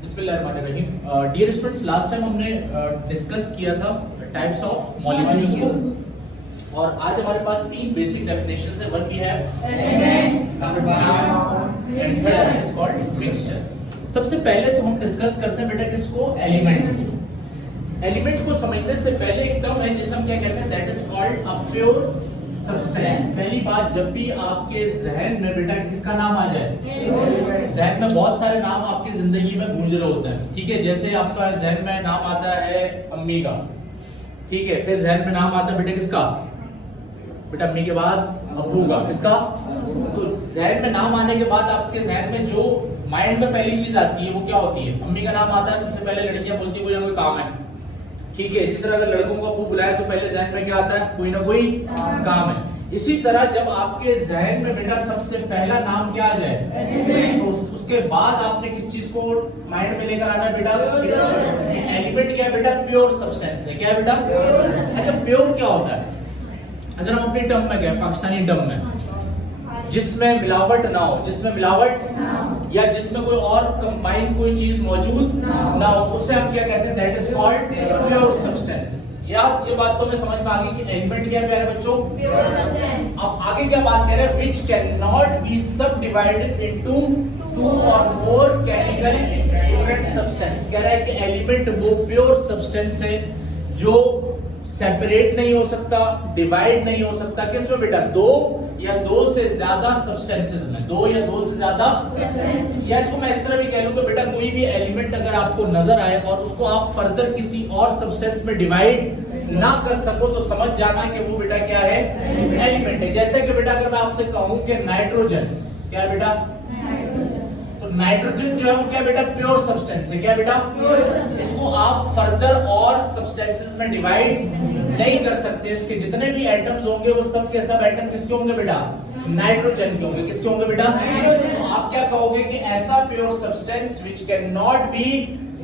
बिस्मिल्लाहिर्रहमानिर्रहीम। Dear students, last time हमने discuss किया था टाइप्स ऑफ मॉलिक्यूल्स को, और आज हमारे पास तीन बेसिक डेफिनेशंस है। One we have element, and third is called mixture. सबसे पहले तो हम डिस्कस करते हैं बेटा किसको, एलिमेंट। एलिमेंट को समझने से पहले एक टर्म है जिसे हम क्या कहते हैं, that is called a pure substance. पहली बात, जब भी आपके जहन में बेटा किसका नाम आ जाए, जहन में बहुत सारे नाम आपकी जिंदगी में गूंज रहे होते हैं, ठीक है। जैसे आपका जहन में नाम आता है अम्मी का, ठीक है। फिर जहन में नाम आता है बेटा किसका, बेटा अम्मी के बाद अब्बू का, किसका। तो जहन में नाम आने के बाद आपके जहन में जो माइंड में पहली चीज आती है वो क्या होती है, अम्मी का नाम आता है, सबसे पहले लड़कियां बोलती है कोई ना कोई काम है, ठीक है। इसी तरह अगर लड़कों को अब्बू बुलाए तो पहले जहन में क्या आता है, कोई ना कोई काम है। इसी तरह जब आपके जहन में बेटा सबसे पहला नाम क्या आ जाए, तो उसके बाद आपने किस चीज को माइंड में लेकर आना है बेटा, एलिमेंट। क्या है बेटा, प्योर सब्सटेंस है। क्या है बेटा, अच्छा प्योर क्या होता है, अगर हम अपनी टर्म में गए, पाकिस्तानी टर्म में, जिसमें मिलावट ना हो, जिसमें मिलावट या जिसमें कोई और कंबाइन कोई चीज मौजूद ना हो, उसे हम क्या कहते हैं, that is called pure substance. या ये बात तो मैं समझ में आ गई कि एलिमेंट क्या है प्यारे बच्चों, प्योर सब्सटेंस। अब आगे क्या बात कह रहे हैं, व्हिच कैन नॉट बी सब divided into two or more chemical different substance. कह रहा है कि एलिमेंट वो प्योर सब्सटेंस है जो सेपरेट नहीं हो सकता, डिवाइड नहीं हो सकता, किसमें बेटा, दो या दो से ज्यादा सब्सटेंसेस में, दो या दो से ज्यादा। या इसको मैं इस तरह भी कह लूं कि बेटा कोई भी एलिमेंट अगर आपको नजर आए और उसको आप फर्दर किसी और सब्सटेंस में डिवाइड ना कर सको तो समझ जाना कि वो बेटा क्या है, एलिमेंट है। जैसे कि बेटा अगर मैं आपसे कहूं कि नाइट्रोजन क्या है बेटा, तो नाइट्रोजन जो है वो क्या बेटा, प्योर सब्सटेंस है। क्या बेटा, इसको आप फर्दर और सब्सटेंसेस में डिवाइड नहीं कर सकते। इसके जितने भी एटम्स होंगे वो सब के सब एटम किसके होंगे बेटा, नाइट्रोजन के होंगे। किसके होंगे बेटा, तो आप क्या कहोगे कि ऐसा pure substance which can not be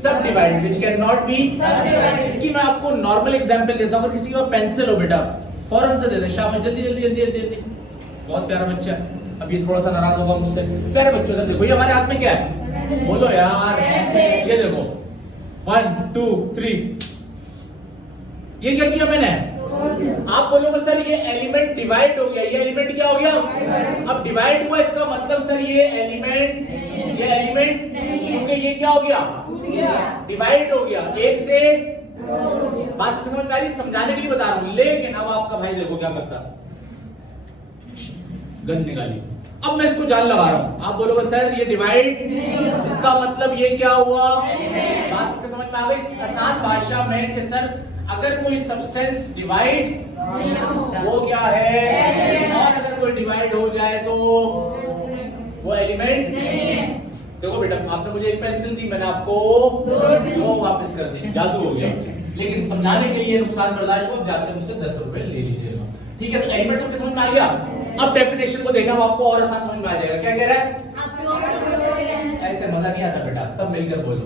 subdivided, which can not be subdivided. इसकी मैं आपको नॉर्मल एग्जांपल देता हूं। अगर किसी के पास पेंसिल हो बेटा, फौरन से दे दे, शाबाश, जल्दी जल्दी जल्दी जल्दी जल्दी। बहुत प्यारा बच्चा, अब ये थोड़ा सा नाराज होगा मुझसे। प्यारे बच्चों ने देखो, ये हमारे हाथ में क्या है, बोलो यार, ये देखो 1 2 3, ये क्या किया मैंने, आप बोलोगे सर ये एलिमेंट डिवाइड हो गया, ये एलिमेंट क्या हो गया, अब डिवाइड हुआ, इसका मतलब सर ये एलिमेंट क्योंकि ये क्या हो गया, डिवाइड हो गया, एक से बात समझ आ रही, समझाने के लिए बता रहा हूं। लेकिन अब आपका भाई देखो क्या करता, गन निकाली, अब मैं इसको जान लगा रहा हूं, आप बोलोगे सर ये डिवाइड, इसका मतलब ये क्या हुआ, बात सबके समझ में आ गई आसान भाषा में कि सर अगर कोई सब्सटेंस डिवाइड वो क्या है, और अगर कोई डिवाइड हो जाए तो वो एलिमेंट। देखो बेटा, आपने मुझे एक पेंसिल दी, मैंने आपको दो वापस कर दी, जादू हो गया। लेकिन समझाने के लिए नुकसान बर्दाश्त हो, जाते हैं मुझसे 10 रुपए ले लीजिएगा, ठीक है। तो एलिमेंट सबके समझ में आ गया। अब डेफिनेशन को देखा, आपको और आसान समझ में आ जाएगा। क्या कह रहा है, ऐसे मजा नहीं आता बेटा, सब मिलकर बोलो।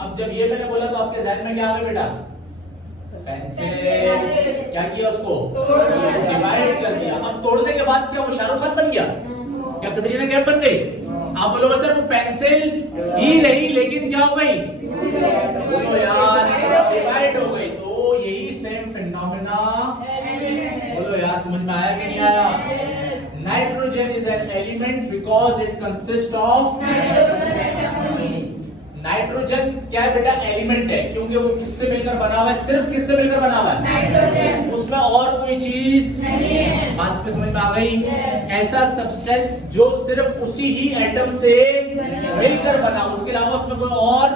अब जब ये मैंने बोला तो आपके जहन में क्या आ गया बेटा, पेंसिल, क्या किया, उसको डिवाइड कर दिया। अब तोड़ने के बाद क्या वो शाहरुख खान बन गया, क्या कतरीना कैफ बन गई? आप बोलोगे सर वो पेंसिल ही रही लेकिन क्या हो गई, बोलो यार, डिवाइड हो गई। तो यही सेम फिनोमेना, बोलो यार, समझ में आया कि नहीं आया? Nitrogen is an element because it consist of, nitrogen क्या है बेटा, एलिमेंट है क्योंकि वो किससे मिलकर बना हुआ है, सिर्फ किससे मिलकर बना हुआ है, नाइट्रोजन, उसमें और कोई चीज नहीं है। बात पे समझ में आ गई? ऐसा सब्सटेंस जो सिर्फ उसी ही एटम से मिलकर बना, उसके अलावा उसमें कोई और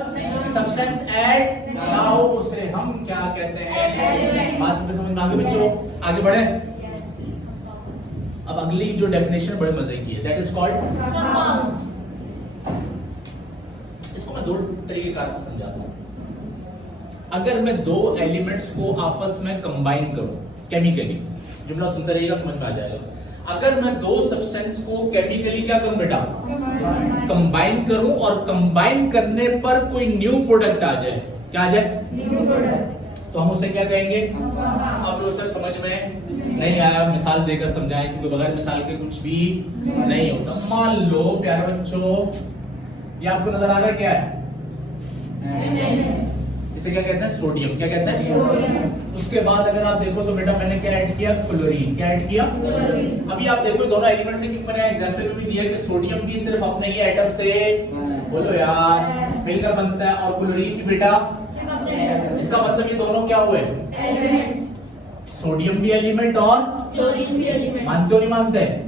सब्सटेंस ऐड ना हो, उसे हम क्या कहते हैं, बात पे समझ में आ गई बच्चों? आगे बढ़े। अब अगली जो डेफिनेशन बड़े मजे की है, दैट इज कॉल्ड कंपाउंड। इसको मैं दो तरीके से समझाता हूं। अगर मैं दो एलिमेंट्स को आपस में कंबाइन करूं केमिकली, जुमला सुनते रहिएगा, समझ में आ जाएगा। अगर मैं दो सब्सटेंस को केमिकली क्या करूं बेटा, कंबाइन करूं, और कंबाइन करने पर कोई न्यू प्रोडक्ट आ जाए, क्या आ जाए, न्यू प्रोडक्ट, तो हम उसे क्या कहेंगे? अब लो सर समझ में नहीं आया, मिसाल देकर समझाएं, क्योंकि बगैर मिसाल के कुछ भी नहीं होता। मान लो प्यारे बच्चों, ये आपको नजर आ रहा है क्या है? इसे क्या कहते हैं? सोडियम। क्या कहते हैं? उसके बाद अगर आप देखो तो बेटा मैंने क्या ऐड किया? क्लोरीन। क्या ऐड किया? अभी आप देखो दोनों एलिमेंट से मैंने एग्जांपल में भी दिया कि सोडियम भी सिर्फ अपने ही एटम से, बोलो यार, मिलकर बनता है, और क्लोरीन भी बेटा, इसका मतलब ये दोनों क्या हुए? सोडियम भी एलिमेंट और क्लोरीन भी एलिमेंट। मानते हो नहीं मानते?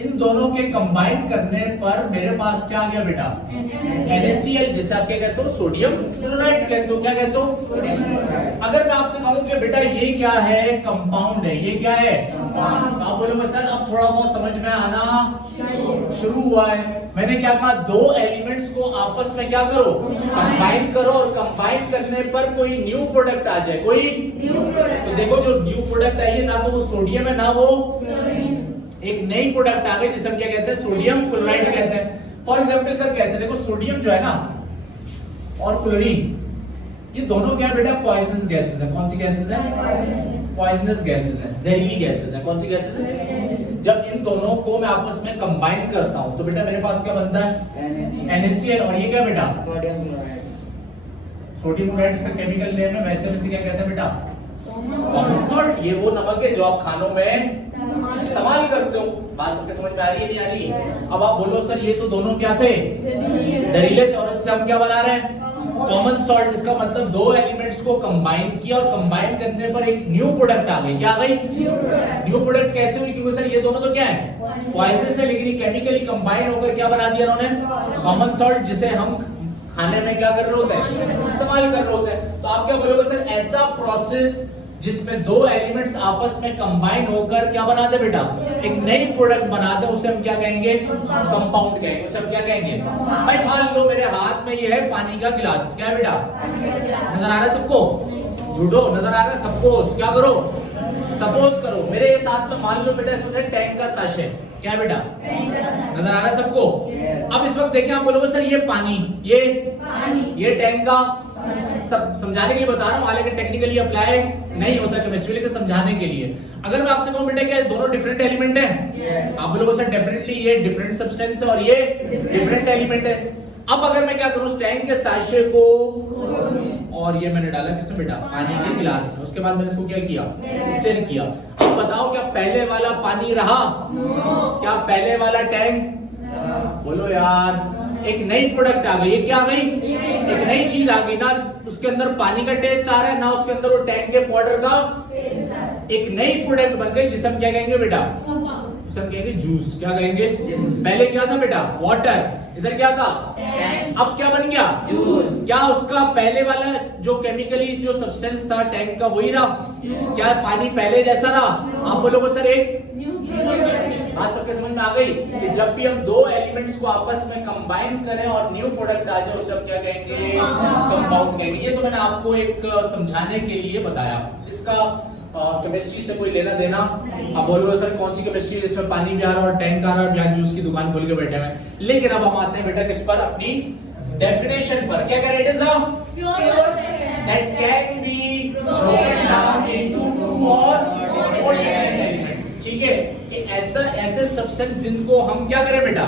इन दोनों के कंबाइन करने पर मेरे पास क्या आ गया बेटा? NaCl, जिसे आप क्या कहते हो? सोडियम क्लोराइड कहते हो। क्या कहते हो? अगर मैं आपसे कहूं कि बेटा ये क्या है? कंपाउंड है। ये क्या है? तो आप बोलोगे सर अब थोड़ा बहुत समझ में आना शुरू हुआ है। मैंने क्या कहा? दो एलिमेंट्स को आपस में क्या करो? कंबाइन करो, और कंबाइन करने पर कोई न्यू प्रोडक्ट आ जाए। कोई न्यू प्रोडक्ट। तो देखो जो न्यू प्रोडक्ट आई है, ना तो वो सोडियम है ना वो एक नई प्रोडक्ट आ गई जिसे हम क्या कहते हैं? सोडियम क्लोराइड कहते हैं। फॉर एग्जांपल सर कैसे? देखो सोडियम जो है ना और क्लोरीन, ये दोनों क्या बेटा? पॉइजनस गैसेस है। कौन सी गैसेस है? पॉइजनस गैसेस है, जहरीली गैसेस है। कौन सी गैसेस है? जब इन दोनों को मैं आपस में कंबाइन करता हूं तो बेटा मेरे पास क्या बनता है? NaCl। और ये क्या बेटा? Sodium chloride. सोडियम क्लोराइड इसका केमिकल नेम है। वैसे में से क्या कहते हैं बेटा? Common salt. ये वो नमक है जो आप खानों में इस्तेमाल करते हो। बात सबके समझ में आ रही है नहीं आ रही? अब आप बोलो सर ये तो दोनों क्या थे? जहरीले थे, और इससे हम क्या बना रहे हैं? Common salt. इसका मतलब दो एलिमेंट्स को कंबाइन किया, और कंबाइन करने पर एक न्यू प्रोडक्ट आ गई। क्या आ गई? न्यू प्रोडक्ट कैसे हुई? क्योंकि सर ये दोनों तो क्या है? पॉइजनस है, लेकिन ये केमिकली कंबाइन होकर क्या बना दिया इन्होंने? कॉमन सॉल्ट, जिसे हम खाने में क्या कर रहे होते हैं? इस्तेमाल कर रहे होते हैं। तो आप क्या बोलोगे सर? ऐसा प्रोसेस जिसमें दो एलिमेंट्स आपस में कंबाइन होकर क्या बना दे बेटा? एक नई प्रोडक्ट बना दे, उसे हम क्या कहेंगे? कंपाउंड कहेंगे। उसे हम क्या कहेंगे? भाई मान लो मेरे हाथ में ये है पानी का गिलास। क्या है बेटा? नजर आ रहा है सबको? झूठो नजर आ रहा है सबको? क्या करो? सपोज करो मेरे इस हाथ में मान लो बेटा इसमें टैंक का साशे। क्या है बेटा? नजर आ रहा है सबको? अब इस वक्त देखिए, आप बोलोगे सर ये पानी, ये टैंक का, सब समझाने के लिए बता रहा हूँ, हालांकि टेक्निकली अप्लाई नहीं होता केमिस्ट्री, लेकिन समझाने के लिए। अगर मैं आपसे कहूं बेटा क्या दोनों डिफरेंट एलिमेंट हैं? आप बोलोगे सर डेफिनेटली ये डिफरेंट सब्सटेंस है और ये डिफरेंट एलिमेंट है। अब अगर मैं क्या करूं, टैंक के साशे को, और ये मैंने डाला किसमें बेटा? पानी के गिलास में। उसके बाद मैंने इसको क्या किया? स्टिर किया। अब बताओ क्या पहले वाला पानी रहा? क्या पहले वाला टैंक? बोलो यार, एक नई प्रोडक्ट आ गई। ये क्या आ गई? एक नई चीज आ गई ना। उसके अंदर पानी का टेस्ट आ रहा है ना, उसके अंदर वो टैंक के पाउडर का। एक नई प्रोडक्ट बन गई जिसे हम क्या कहेंगे बेटा? उसे हम कहेंगे जूस। क्या कहेंगे? पहले क्या था बेटा? वाटर। इधर क्या था? अब क्या बन गया? जूस। क्या उसका पहले वाला जो केमिकली जो सब्सटेंस था टैंक का वही रहा? क्या पानी पहले जैसा रहा? आप बोलोगे सर एक बात सबके समझ में आ गई कि जब भी हम दो एलिमेंट्स को आपस में कंबाइन करें और न्यू प्रोडक्ट आ जाए उसे हम क्या कहेंगे? कंपाउंड कहेंगे। ये तो मैंने आपको एक समझाने के लिए बताया। इसका केमिस्ट्री से कोई लेना देना? अब बोलो सर कौन सी केमिस्ट्री जिसमें पानी भी आ रहा है और टैंक आ रहा है, यहाँ जूस की दुकान खोल के बैठे हैं। लेकिन अब हम आते हैं बेटा किस पर? अपनी डेफिनेशन पर। क्या कह रहे हैं? That can be broken down into two or more different elements. ठीक है, कि ऐसे सब्सटेंस जिनको हम क्या करें बेटा?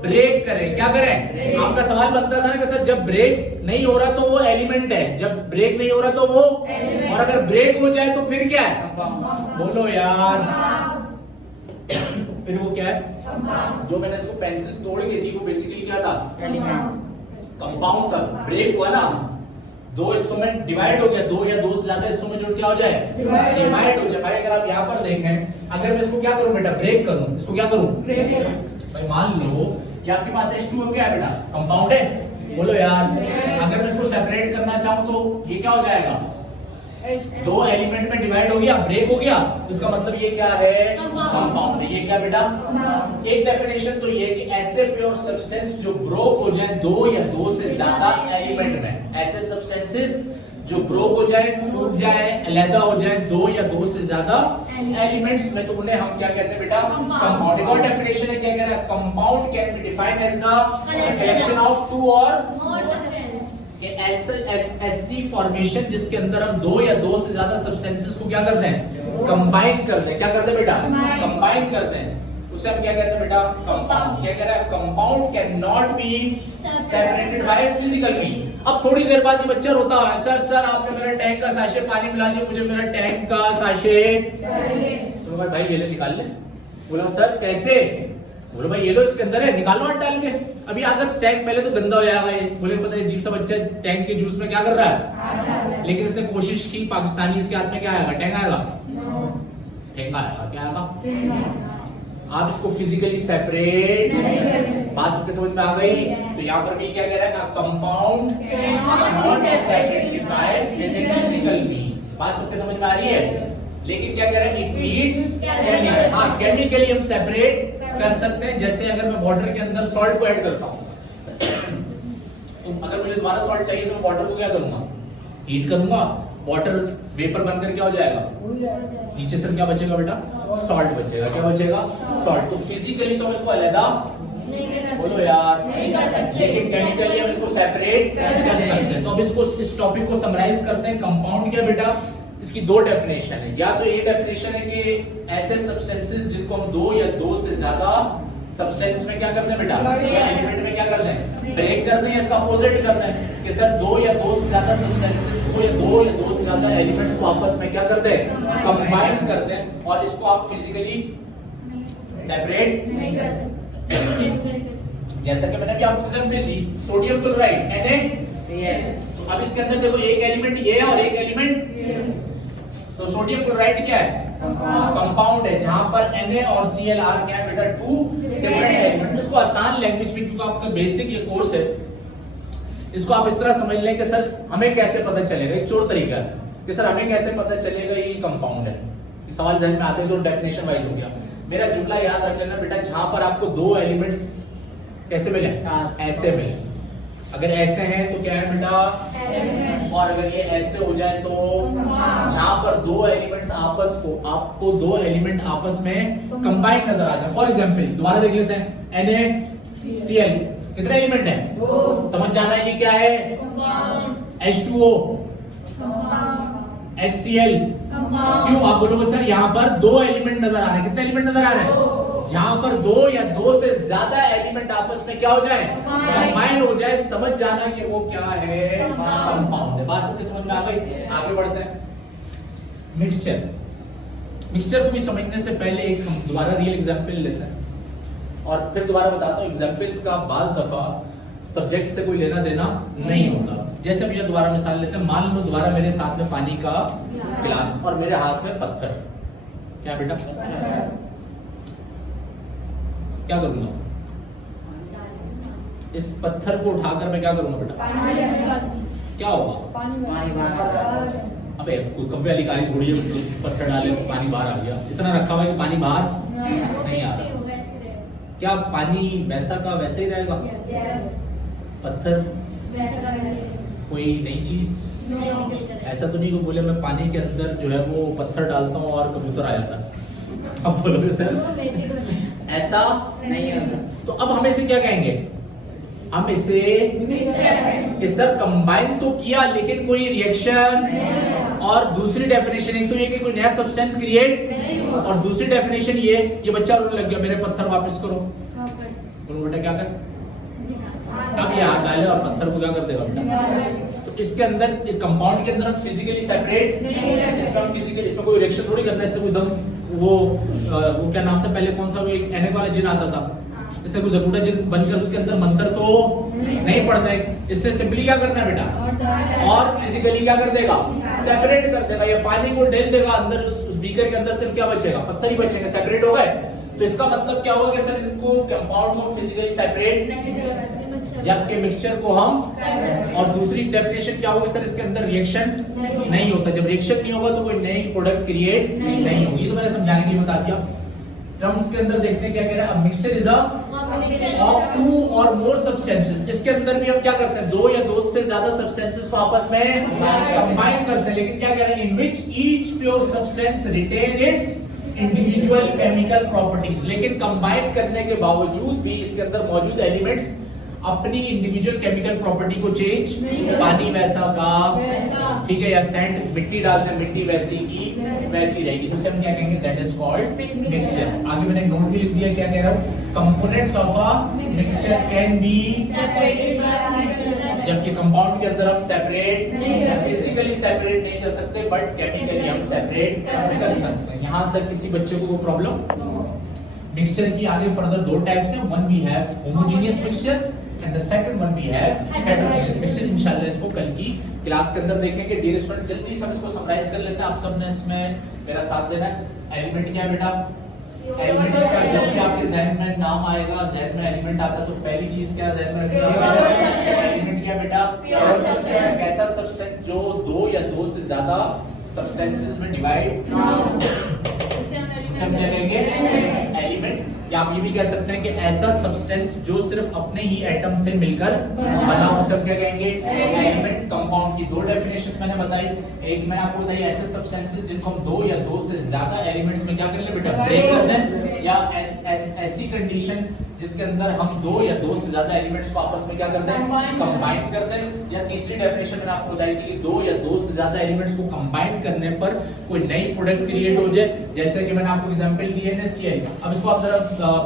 ब्रेक करें। क्या करें? आपका सवाल बनता था ना कि सर जब ब्रेक नहीं हो रहा तो वो एलिमेंट है, जब ब्रेक नहीं हो रहा तो वो, और अगर ब्रेक हो जाए तो फिर क्या है? बोलो यार, फिर वो क्या है? जो मैंने इसको पेंसिल तोड़ के दी वो बेसिकली क्या था? कंपाउंड था। ब्रेक हुआ ना, दो हिस्सों में डिवाइड हो गया, दो या दो से ज्यादा हिस्सों में जो क्या हो जाए? डिवाइड हो जाए। भाई अगर आप यहाँ पर देखें, अगर मैं इसको क्या करूं बेटा? ब्रेक करूं, इसको क्या करूं? भाई मान लो ये आपके पास H2O क्या है बेटा? कंपाउंड है। बोलो यार, अगर मैं इसको सेपरेट करना चाहूं तो ये क्या हो जाएगा? दो एलिमेंट में डिवाइड हो गया, ब्रेक हो गया, तो इसका मतलब ये क्या है? कंपाउंड है। ये क्या बेटा? एक डेफिनेशन तो ये कि ऐसे प्योर सब्सटेंस जो ब्रोक हो जाए दो या दो से ज्यादा एलिमेंट में, ऐसे सब्सटेंसेस जो ब्रोक हो जाए, टूट जाए, अलग हो जाए दो या दो से ज्यादा एलिमेंट्स में, तो उन्हें हम क्या कहते हैं बेटा? कंपाउंड। एक और डेफिनेशन है, क्या कह रहा है? Compound can be defined as the collection of two or कि एससी फॉर्मेशन जिसके अंदर हम दो या दो से ज्यादा सब्सटेंसेस को क्या करते हैं, कंबाइन करते हैं। क्या करते हैं बेटा, कंबाइन करते हैं। उसे हम क्या कहते हैं बेटा, कंपाउंड। क्या कह रहा है, compound can not be separated by physical mean. अब थोड़ी देर बाद ये बच्चा रोता है, सर आपने मेरे टैंक का साशे पानी मिला दिया, मुझे मेरा टैंक का साशे चाहिए। तो भाई ले ले, निकाल ले। बोला सर कैसे? बोलो भाई ये लो, इसके अंदर है, निकालो हाथ डाल के। अभी अगर टैंक पहले तो गंदा हो जाएगा ये, बोले पता है अजीब सा बच्चा टैंक के जूस में क्या कर रहा है, लेकिन इसने कोशिश की, पाकिस्तानी, इसके हाथ में क्या आएगा, टैंक आएगा, टैंक आएगा, क्या आएगा। आप इसको फिजिकली सेपरेट, बात सबके समझ में आ गई। तो यहाँ पर भी क्या कह रहा है, compound not separated by physical mean. बात सबके समझ में आ रही है। लेकिन क्या कह रहा है, इट नीड्स, हाँ केमिकली हम सेपरेट कर सकते हैं। जैसे अगर मैं वाटर के अंदर सॉल्ट को ऐड करता हूं, तो अगर मुझे दोबारा सॉल्ट चाहिए तो मैं वाटर को क्या करूंगा, हीट करूंगा, वाटर वेपर बनकर क्या हो जाएगा, नीचे से क्या बचेगा बेटा, सॉल्ट बचेगा। क्या बचेगा, सॉल्ट। तो फिजिकली तो हम इसको अलग, बोलो यार, लेकिन केमिकली हम इसको सेपरेट कर सकते हैं। तो अब इसको, इस टॉपिक को समराइज करते हैं। कंपाउंड क्या बेटा, इसकी दो डेफिनेशन है। या तो एक डेफिनेशन है कि ऐसे सब्सटेंसेस जिनको हम दो या दो से ज्यादा सब्सटेंस में क्या करते हैं बेटा, एलिमेंट में क्या करते हैं, ब्रेक करते हैं। इसका अपोजिट करते हैं कि सर दो या दो से ज्यादा सब्सटेंसेस को या दो से ज्यादा एलिमेंट्स को आपस में क्या करते हैं, कंबाइन करते हैं। और इसको आप फिजिकली सेपरेट नहीं करते। जैसा कि मैंने अभी आपको एग्जांपल दी, सोडियम क्लोराइड Na। अब इसके अंदर देखो एक एलिमेंट ये है और एक एलिमेंट, तो सोडियम क्लोराइड क्या है, कंपाउंड है, जहां पर Na और Cl क्या है बेटा, टू डिफरेंट एलिमेंट्स। इसको आसान लैंग्वेज में, क्योंकि आपका बेसिक ये कोर्स है, इसको आप इस तरह समझ लें कि सर हमें कैसे पता चलेगा, एक चोर तरीका है कि सर हमें कैसे पता चलेगा ये कंपाउंड है। सवाल जहन में आते हैं तो डेफिनेशन वाइज हो गया। मेरा जुमला याद रख लेना बेटा, जहां पर आपको दो एलिमेंट्स कैसे मिले, ऐसे मिले। अगर ऐसे हैं तो क्या है बेटा, और अगर ये ऐसे हो जाए तो जहां पर दो एलिमेंट्स आपस को, आपको दो एलिमेंट आपस में कंबाइन नजर आ जाए। फॉर एग्जांपल दोबारा देख लेते हैं, NaCl कितने एलिमेंट हैं, समझ जाना ये क्या है, H2O, HCl। क्यों आप बोलोगे सर यहाँ पर दो एलिमेंट नजर आ रहे हैं, कितने एलिमेंट नजर आ रहे हैं, जहां पर दो या दो से ज्यादा एलिमेंट आपस में क्या हो जाए, कंबाइन हो जाए, समझ जाना कि वो क्या है, कंपाउंड है। बात सबकी समझ में आ गई। आगे बढ़ते हैं। मिक्सचर को भी समझने से पहले एक हम दोबारा रियल एग्जांपल लेते हैं और फिर दोबारा बताता हूँ। एग्जांपल्स का बाज दफा सब्जेक्ट से कोई लेना देना नहीं होता। जैसे हम ये दोबारा मिसाल लेते हैं, मान लो दोबारा मेरे साथ में पानी का गिलास और मेरे हाथ में पत्थर। क्या बेटा, क्या करूंगा, इस पत्थर को उठाकर मैं क्या करूंगा बेटा, क्या होगा, अबे कोई कब्बे वाली कारी थोड़ी है, पत्थर डाले तो पानी बाहर आ गया। इतना रखा हुआ है कि पानी बाहर नहीं आ रहा। क्या पानी वैसा का वैसे ही रहेगा, पत्थर कोई नई चीज, ऐसा तो नहीं को बोले मैं पानी के अंदर जो है वो पत्थर डालता हूँ और कबूतर आ जाता है। अब बोलोगे सर ऐसा नहीं है। तो अब हम इसे क्या कहेंगे, हम इसे सर कंबाइन तो किया लेकिन कोई रिएक्शन। और दूसरी डेफिनेशन एक तो ये कि कोई नया सब्सटेंस क्रिएट, और दूसरी डेफिनेशन ये बच्चा रोने लग गया, मेरे पत्थर वापस करो। बोलो बेटा क्या कर, अब ये हाथ डाले और पत्थर को क्या कर देगा बेटा। तो इसके अंदर, इस कंपाउंड के अंदर हम फिजिकली सेपरेट, इसमें फिजिकली, इसमें कोई रिएक्शन थोड़ी करना है। इसमें एकदम वो क्या नाम था पहले, कौन सा वो एक एनेक वाला जिन आता था, इसने कुछ जरूरत जिन बनकर उसके अंदर मंत्र तो नहीं पड़ता है। इससे सिंपली क्या करना है बेटा, और फिजिकली क्या कर देगा, सेपरेट कर देगा। ये पानी को ढेल देगा अंदर, उस बीकर के अंदर सिर्फ क्या बचेगा, पत्थर ही बचेंगे, सेपरेट हो गए। तो इसका मतलब क्या होगा कि सर इनको कंपाउंड को फिजिकली सेपरेट, जबकि मिक्सचर को हम, और दूसरी डेफिनेशन क्या होगी सर, इसके अंदर रिएक्शन नहीं होता। जब रिएक्शन नहीं होगा तो कोई नई प्रोडक्ट क्रिएट नहीं होगी। तो मैंने समझाने के लिए बता दिया। टर्म्स के अंदर देखते हैं क्या कह रहा है, mixture is a of two or more substances. इसके अंदर भी हम क्या करते हैं, दो या दो से ज्यादा सब्सटेंसेस को आपस में कंबाइन करते हैं। लेकिन क्या कह रहे हैं, in which each pure substance retain its individual chemical properties. लेकिन कंबाइन करने के बावजूद भी इसके अंदर मौजूद एलिमेंट्स अपनी इंडिविजुअल केमिकल प्रॉपर्टी को चेंज नहीं करते। पानी वैसा का वैसा। ठीक है, या सैंड मिट्टी डालते हैं मिट्टी वैसी की वैसी रहेगी, तो उसे हम क्या कहेंगे, दैट इज कॉल्ड मिक्सचर। आगे मैंने नोट भी लिख दिया, क्या कह रहा हूं, components of a mixture can be, Separated by chemical जबकि कंपाउंड के अंदर हम सेपरेट नहीं कर सकते। फिजिकली सेपरेट नहीं कर सकते, बट केमिकली हम सेपरेट कर सकते हैं। यहां तक किसी बच्चे को वो प्रॉब्लम। मिक्सचर की आगे फर्दर दो टाइप्स हैं, one we have homogeneous mixture and the second one we have heterogeneous mixture. इंशाल्लाह इसको कल की क्लास के अंदर देखेंगे। डियर स्टूडेंट, जल्दी से हम इसको समराइज कर लेते हैं, आप सबने इसमें मेरा साथ देना है। एलिमेंट क्या है बेटा, एलिमेंट का जब भी आपके जहन में नाम आएगा, जहन में एलिमेंट आता है, तो पहली चीज क्या जहन में रखिएगा, एलिमेंट क्या बेटा, Pure substance। कैसा सब्सटेंस जो दो या दो से ज्यादा सब्सटेंसेस में डिवाइड, सब क्या कहेंगे, एलिमेंट। या आप ये भी कह सकते हैं कि ऐसा सब्सटेंस जो सिर्फ अपने ही एटम से मिलकर बना हो, सब क्या कहेंगे, एलिमेंट। कंपाउंड की दो डेफिनेशन मैंने बताई, एक मैंने आपको बताई ऐसे सब्सटेंसेस जिनको हम दो या दो से ज्यादा एलिमेंट्स में क्या कर ले बेटा, ब्रेक कर दें, या ऐसी कंडीशन जिसके अंदर हम दो या दो से ज्यादा एलिमेंट्स को आपस में क्या कर दें, कंबाइन कर दें। या तीसरी डेफिनेशन मैंने आपको बताई थी कि दो या दो से ज्यादा एलिमेंट्स को कंबाइन करने पर कोई नई प्रोडक्ट क्रिएट हो जाए, जैसे कि मैंने आपको एग्जांपल दिए ना CI। अब इसको आप जरा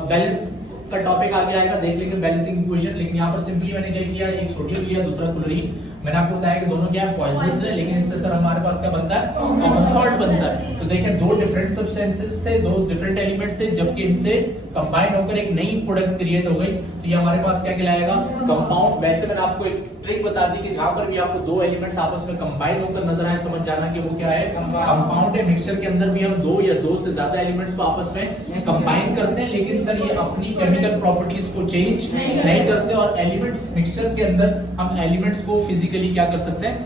बैलेंस का टॉपिक आगे आएगा, देख लेंगे बैलेंसिंग इक्वेशन। लेकिन यहाँ पर सिंपली मैंने क्या किया, एक सोडियम लिया, दूसरा क्लोरीन। मैंने आपको बताया कि दोनों क्या है, पॉइजनस है, लेकिन इससे सर हमारे पास क्या बनता है, कॉमन सॉल्ट बनता है। तो देखें दो डिफरेंट सब्सटेंसेस थे, दो डिफरेंट एलिमेंट्स थे, जबकि इनसे कंबाइन होकर एक नई प्रोडक्ट क्रिएट हो गई, तो ये हमारे पास क्या कहलाएगा, कंपाउंड। वैसे मैंने आपको एक ट्रिक बता दी कि जहां पर भी आपको दो एलिमेंट्स आपस में कंबाइन होकर नजर आए, समझ जाना कि वो क्या है, कंपाउंड है। मिक्सचर के अंदर भी हम दो या दो से ज्यादा एलिमेंट्स को आपस में कंबाइन करते हैं, लेकिन सर ये अपनी केमिकल प्रॉपर्टीज को चेंज नहीं करते। और एलिमेंट्स मिक्सचर के अंदर हम एलिमेंट्स को फिजिकली क्या कर सकते हैं,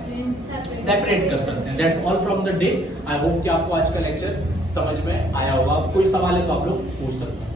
सेपरेट कर सकते हैं। That's all from the day. I hope कि आपको आज का लेक्चर समझ में आया होगा। कोई सवाल है तो आप लोग पूछ सकते हैं।